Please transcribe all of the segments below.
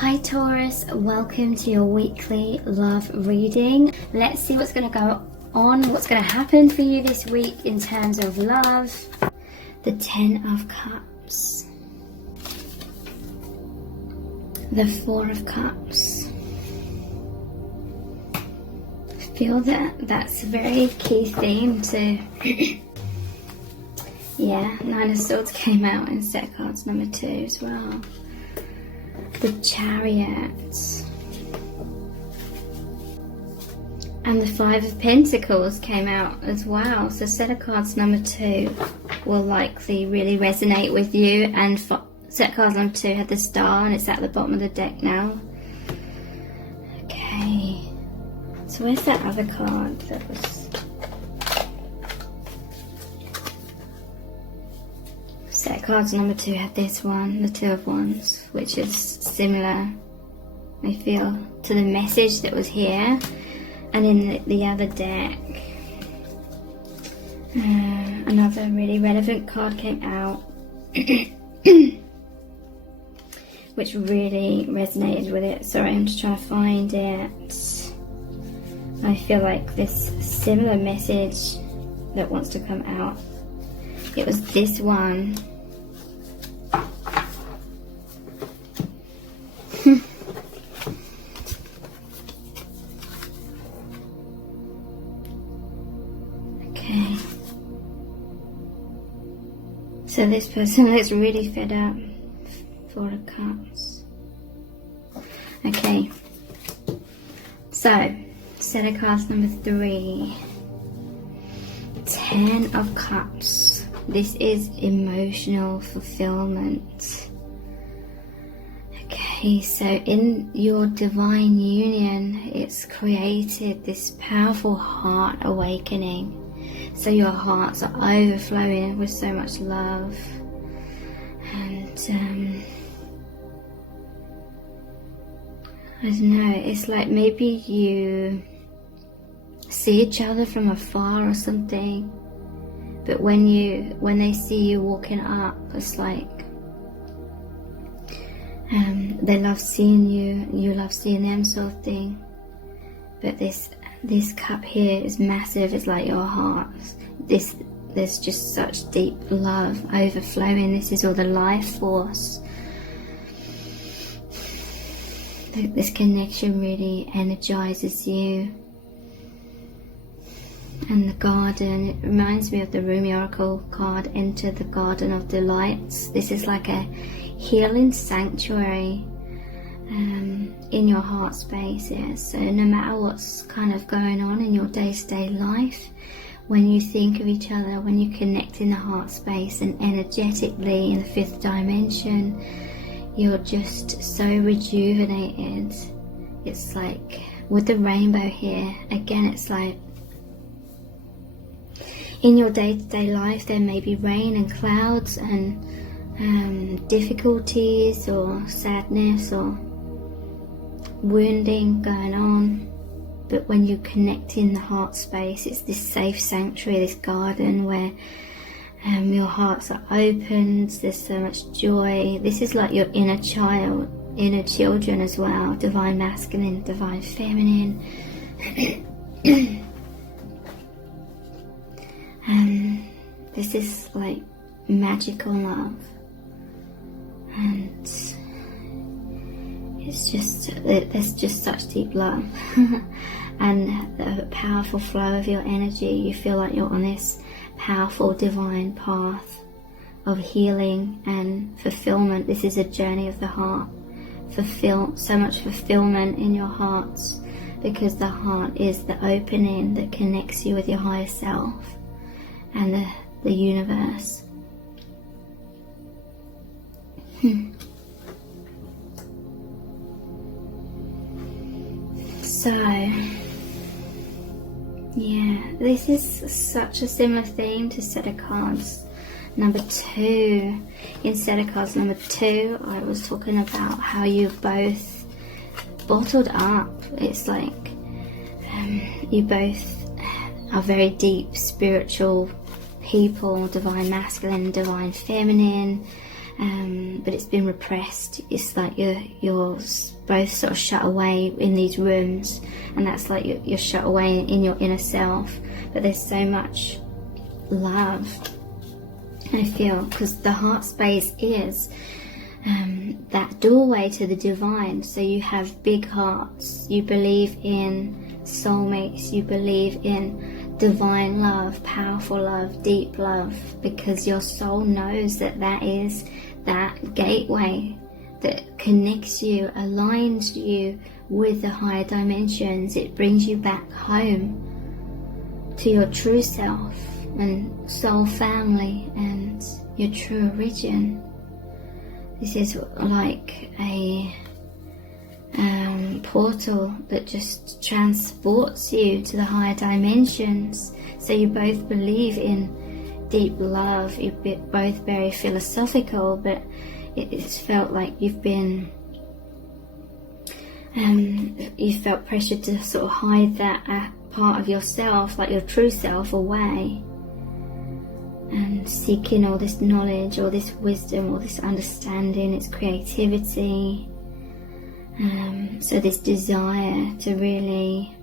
Hi Taurus, welcome to your weekly love reading. Let's see what's going to go on, what's going to happen for you this week in terms of love. The 10 of Cups, the 4 of Cups. I feel that that's a very key theme to yeah, 9 of Swords came out in set cards number 2 as well. The Chariot and the 5 of Pentacles came out as well. So set of cards number 2 will likely really resonate with you, and set cards number 2 had the Star and it's at the bottom of the deck now. Okay, so where's that other card that was... Set cards number 2 had this one, the 2 of Wands, which is similar, I feel, to the message that was here. And in the other deck, another really relevant card came out, which really resonated with it. Sorry, I'm just trying to find it. I feel like this similar message that wants to come out. It was this one. Okay. So this person looks really fed up. 4 of Cups. Okay. So, set of cards number 3. 10 of Cups. This is emotional fulfillment. Okay, so in your divine union, it's created this powerful heart awakening. So your hearts are overflowing with so much love. And I don't know, it's like maybe you see each other from afar or something. But when they see you walking up, it's like they love seeing you, you love seeing them, sort of thing. But this cup here is massive. It's like your heart. There's just such deep love overflowing. This is all the life force. This connection really energizes you. And the garden, it reminds me of the Rumi Oracle card, Enter the Garden of Delights. This is like a healing sanctuary in your heart space. Yeah. So no matter what's kind of going on in your day-to-day life, when you think of each other, when you connect in the heart space and energetically in the 5th dimension, you're just so rejuvenated. It's like with the rainbow here, again, it's like in your day-to-day life there may be rain and clouds and difficulties or sadness or wounding going on, but when you connect in the heart space, it's this safe sanctuary, this garden where your hearts are opened. There's so much joy. This is like your inner child, inner children as well, divine masculine, divine feminine. This is like magical love, and it's just, there's just such deep love and the powerful flow of your energy. You feel like you're on this powerful divine path of healing and fulfillment. This is a journey of the heart. So much fulfillment in your hearts, because the heart is the opening that connects you with your higher self and the universe. So yeah, this is such a similar theme to set of cards number 2. In set of cards number 2, I was talking about how you both bottled up. It's like you both are very deep spiritual people, divine masculine, divine feminine, but it's been repressed. It's like you're both sort of shut away in these rooms, and that's like you're shut away in your inner self. But there's so much love, I feel, because the heart space is that doorway to the divine. So you have big hearts, you believe in soulmates, you believe in divine love, powerful love, deep love, because your soul knows that that is that gateway that connects you, aligns you with the higher dimensions. It brings you back home to your true self and soul family and your true origin. This is like a portal that just transports you to the higher dimensions. So you both believe in deep love. You're both very philosophical, but it's felt like you've been you felt pressured to sort of hide that part of yourself, like your true self, away, and seeking all this knowledge, all this wisdom, all this understanding, its creativity. So this desire to really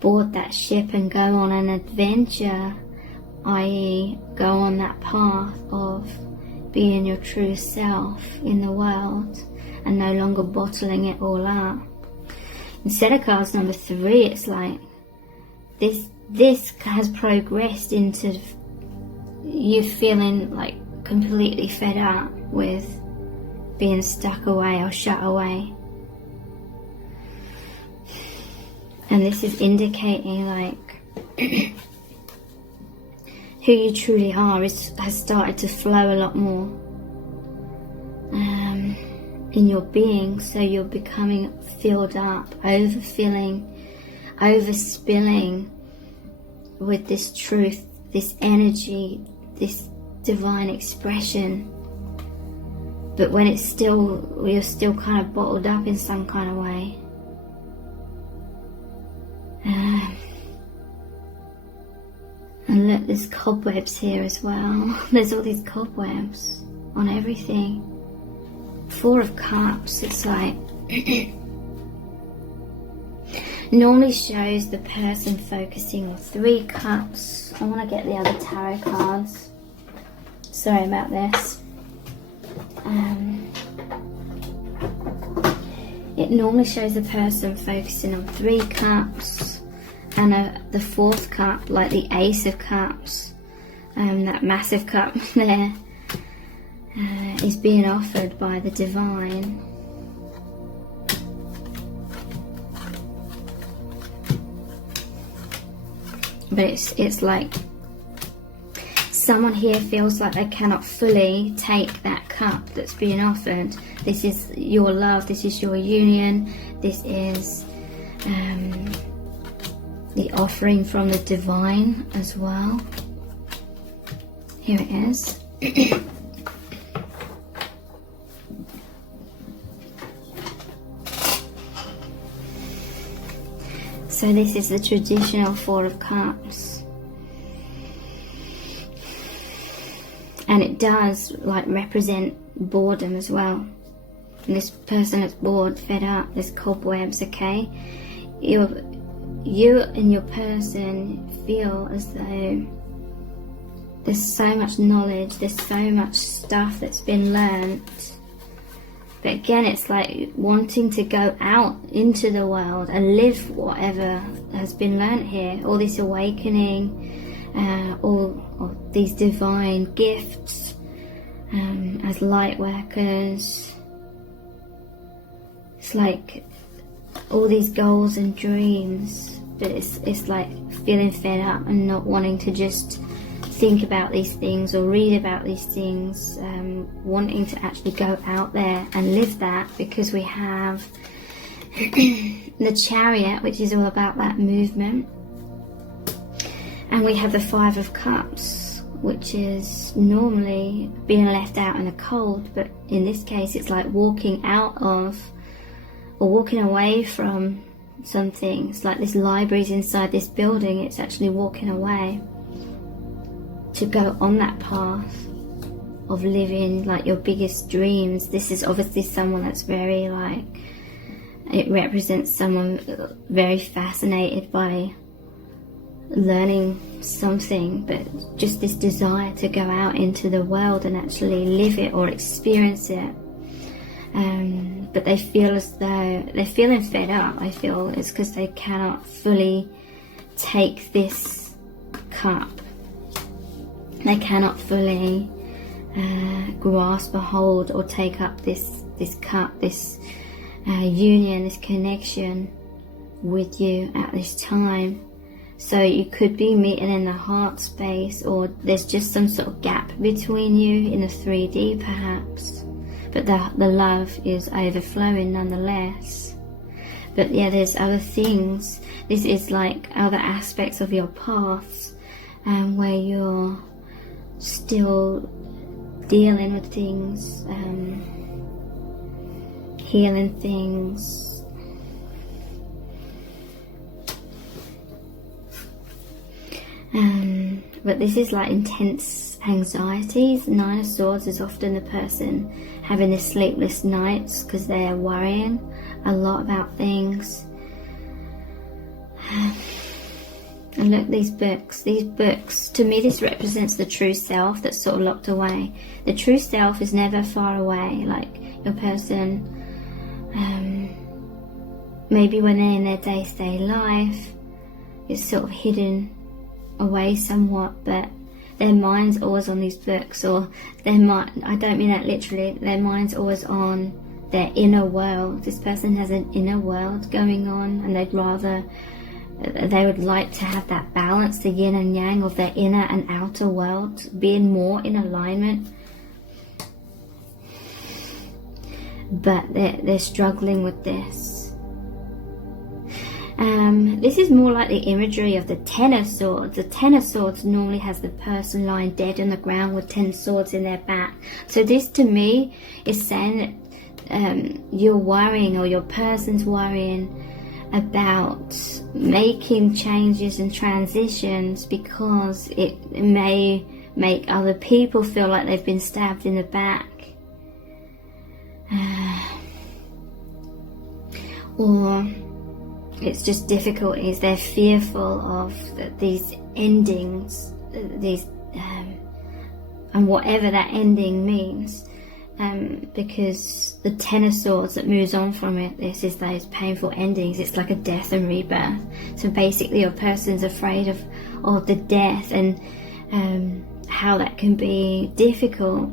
board that ship and go on an adventure, i.e. go on that path of being your true self in the world and no longer bottling it all up. Instead of cards number 3, it's like this has progressed into you feeling like completely fed up with being stuck away or shut away. And this is indicating like who you truly are has started to flow a lot more in your being. So you're becoming filled up, overfilling, overspilling with this truth, this energy, this divine expression. But when you're still kind of bottled up in some kind of way. And look, there's cobwebs here as well. There's all these cobwebs on everything. 4 of Cups, it's like normally shows the person focusing on 3 Cups. I want to get the other tarot cards. Sorry about this. It normally shows the person focusing on 3 Cups and the 4th cup, like the Ace of Cups, that massive cup there, is being offered by the divine. But it's like someone here feels like they cannot fully take that cup that's being offered. This is your love, this is your union, this is the offering from the divine as well. Here it is. So this is the traditional 4 of Cups. And it does like represent boredom as well. And this person that's bored, fed up, there's cobwebs, okay? You and your person feel as though there's so much knowledge, there's so much stuff that's been learnt. But again, it's like wanting to go out into the world and live whatever has been learnt here. All this awakening, all these divine gifts as light workers. It's like all these goals and dreams, but it's like feeling fed up and not wanting to just think about these things or read about these things, wanting to actually go out there and live that, because we have the Chariot, which is all about that movement, and we have the 5 of Cups, which is normally being left out in the cold, but in this case it's like walking out of or walking away from some things. Like this library's inside this building, it's actually walking away to go on that path. of living like your biggest dreams. This is obviously someone that's very like, it represents someone very fascinated by learning something, but just this desire to go out into the world and actually live it or experience it. But they feel as though they're feeling fed up. I feel it's because they cannot fully take this cup. They cannot fully grasp a hold or take up this cup, this union, this connection with you at this time. So you could be meeting in the heart space, or there's just some sort of gap between you in the 3D perhaps, but the love is overflowing nonetheless. But yeah, there's other things. This is like other aspects of your paths where you're still dealing with things, healing things. But this is like intense anxieties. 9 of Swords is often the person having the sleepless nights because they're worrying a lot about things. And look, these books, to me this represents the true self that's sort of locked away. The true self is never far away. Like your person, maybe when they're in their day-to-day life, it's sort of hidden away somewhat, but their mind's always on these books, or their mind, I don't mean that literally, their mind's always on their inner world. This person has an inner world going on, and they would like to have that balance, the yin and yang of their inner and outer world being more in alignment, but they're struggling with this. This is more like the imagery of the 10 of Swords. The 10 of Swords normally has the person lying dead on the ground with 10 swords in their back. So this to me is saying that you're worrying, or your person's worrying about making changes and transitions because it may make other people feel like they've been stabbed in the back. Or it's just difficulties. They're fearful of these endings, and whatever that ending means, because the 10 of Swords that moves on from it, this is those painful endings. It's like a death and rebirth. So basically your person's afraid of the death, and how that can be difficult.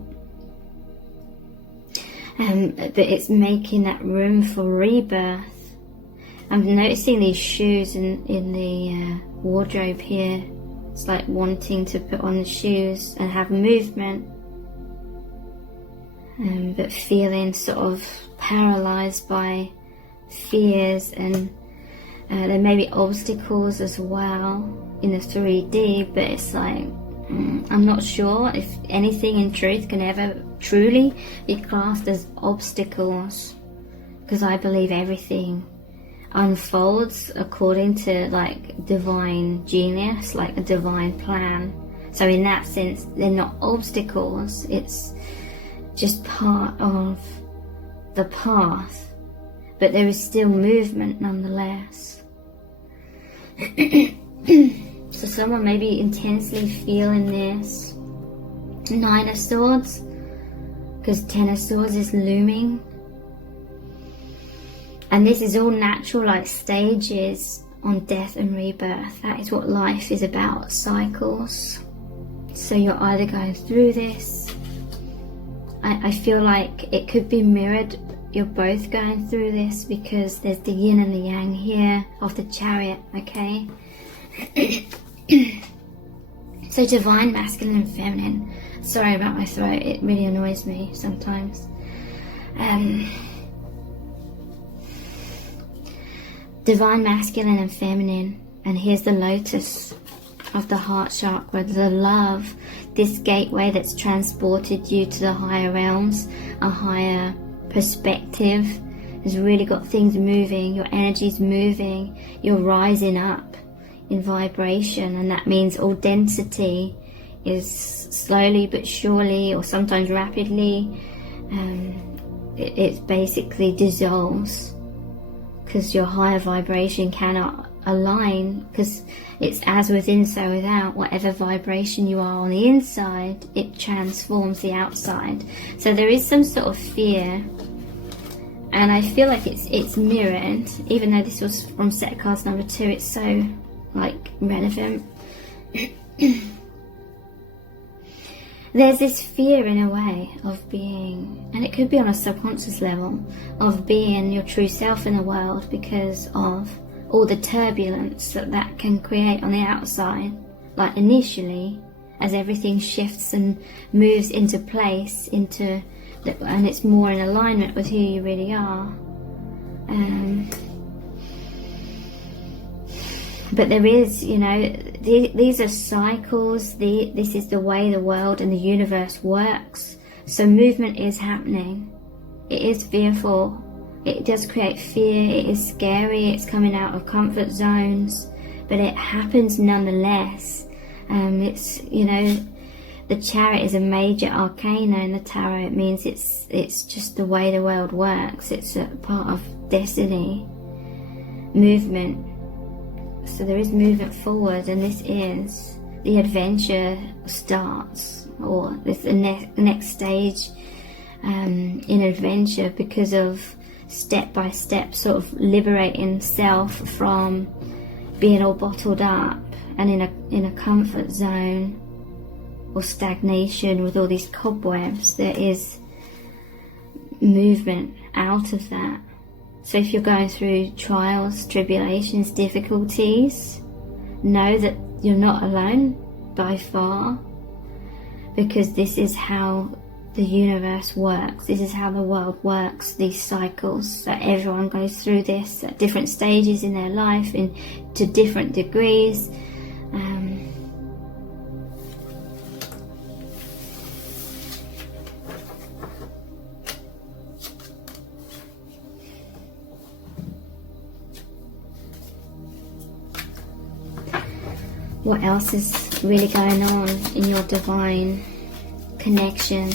But it's making that room for rebirth. I'm noticing these shoes in the wardrobe here. It's like wanting to put on the shoes and have movement, but feeling sort of paralyzed by fears, and there may be obstacles as well in the 3D, but it's like, I'm not sure if anything in truth can ever truly be classed as obstacles, because I believe everything unfolds according to like divine genius, like a divine plan. So in that sense, they're not obstacles, it's just part of the path, but there is still movement nonetheless. So someone may be intensely feeling this 9 of Swords, because 10 of Swords is looming. And this is all natural, like stages on death and rebirth. That is what life is about, cycles. So you're either going through this. I feel like it could be mirrored. You're both going through this, because there's the yin and the yang here of the Chariot, okay? So divine masculine and feminine. Sorry about my throat, it really annoys me sometimes. Divine masculine and feminine, and here's the lotus of the heart chakra, the love, this gateway that's transported you to the higher realms, a higher perspective, has really got things moving, your energy's moving, you're rising up in vibration, and that means all density is slowly but surely, or sometimes rapidly, it basically dissolves, because your higher vibration cannot align, because it's as within so without. Whatever vibration you are on the inside, it transforms the outside. So there is some sort of fear, and I feel like it's mirrored, even though this was from set of cards number 2. It's so like relevant. There's this fear in a way of being, and it could be on a subconscious level, of being your true self in the world, because of all the turbulence that can create on the outside. Like initially, as everything shifts and moves into place, and it's more in alignment with who you really are. But there is, you know, these are cycles. This is the way the world and the universe works. So movement is happening. It is fearful. It does create fear. It is scary. It's coming out of comfort zones. But it happens nonetheless. It's, you know, the Chariot is a major arcana in the tarot. It means it's just the way the world works. It's a part of destiny. Movement. So there is movement forward, and this is the adventure starts, or this the next stage in adventure, because of step by step sort of liberating self from being all bottled up and in a comfort zone or stagnation with all these cobwebs. There is movement out of that. So if you're going through trials, tribulations, difficulties, know that you're not alone by far, because this is how the universe works. This is how the world works, these cycles. So everyone goes through this at different stages in their life, to different degrees. What else is really going on in your divine connection?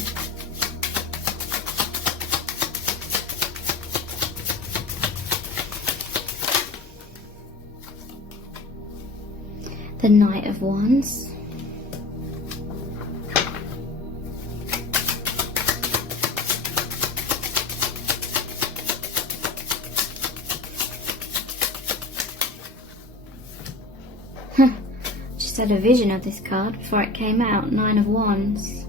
The Knight of Wands. Had a vision of this card before it came out. 9 of Wands.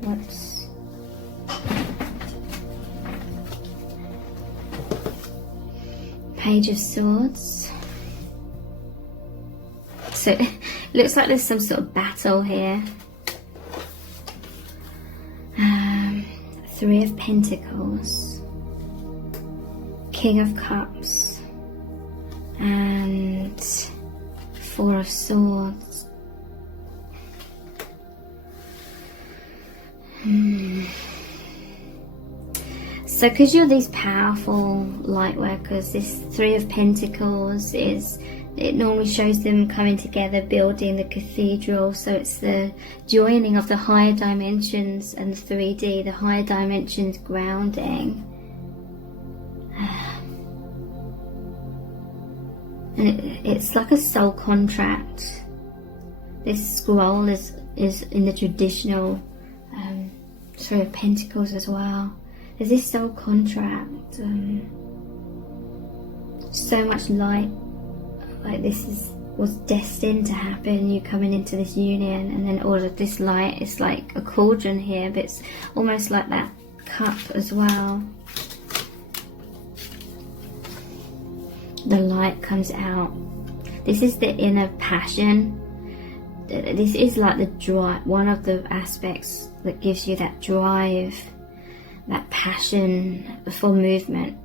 Whoops. Page of Swords. So it looks like there's some sort of battle here. 3 of Pentacles, King of Cups, and 4 of Swords. So because you're these powerful light workers, this 3 of Pentacles it normally shows them coming together, building the cathedral. So it's the joining of the higher dimensions and the 3D, the higher dimensions grounding. And it's like a soul contract. This scroll is in the traditional 3 of Pentacles as well. There's this soul contract. So much light. Like this was destined to happen, you coming into this union, and then all of this light. It's like a cauldron here, but it's almost like that cup as well. The light comes out. This is the inner passion. This is like the drive, one of the aspects that gives you that drive, that passion for movement.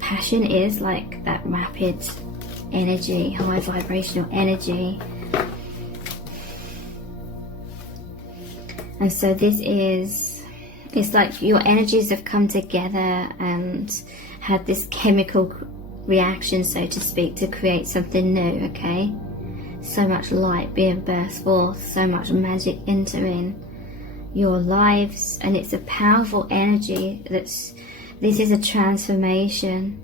Passion is like that rapid energy, high vibrational energy. And so this is, it's like your energies have come together and had this chemical reaction, so to speak, to create something new, okay? So much light being burst forth, so much magic entering your lives, and it's a powerful energy. This is a transformation.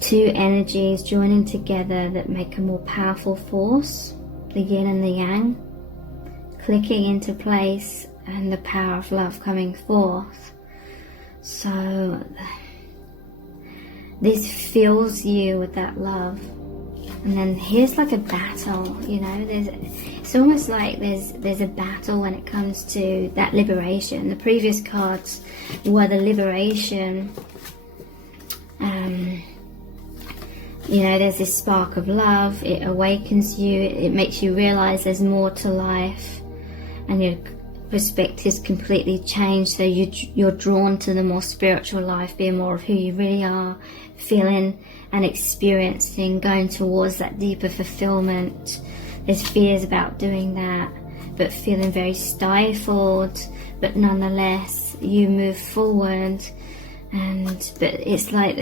Two energies joining together that make a more powerful force, the yin and the yang, clicking into place, and the power of love coming forth. So this fills you with that love. And then here's like a battle, you know, it's almost like there's a battle when it comes to that liberation. The previous cards were the liberation. You know, there's this spark of love, it awakens you, it makes you realize there's more to life, and your perspective's completely changed, so you're drawn to the more spiritual life, being more of who you really are, feeling and experiencing, going towards that deeper fulfillment. There's fears about doing that, but feeling very stifled, but nonetheless you move forward. But it's like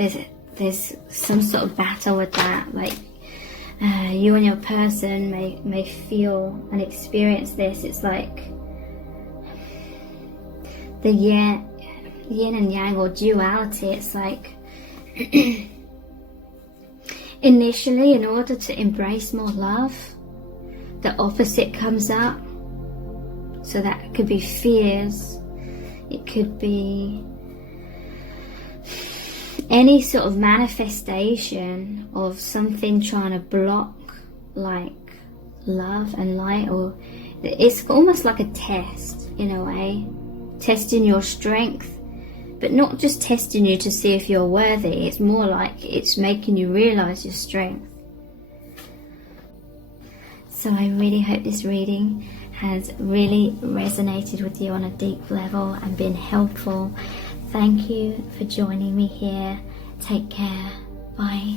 there's some sort of battle with that, like you and your person may feel and experience this. It's like the yin and yang, or duality. It's like initially, in order to embrace more love, the opposite comes up. So that could be fears, it could be any sort of manifestation of something trying to block like love and light, or it's almost like a test in a way, testing your strength, but not just testing you to see if you're worthy. It's more like it's making you realize your strength. So I really hope this reading has really resonated with you on a deep level and been helpful. Thank you for joining me here. Take care. Bye.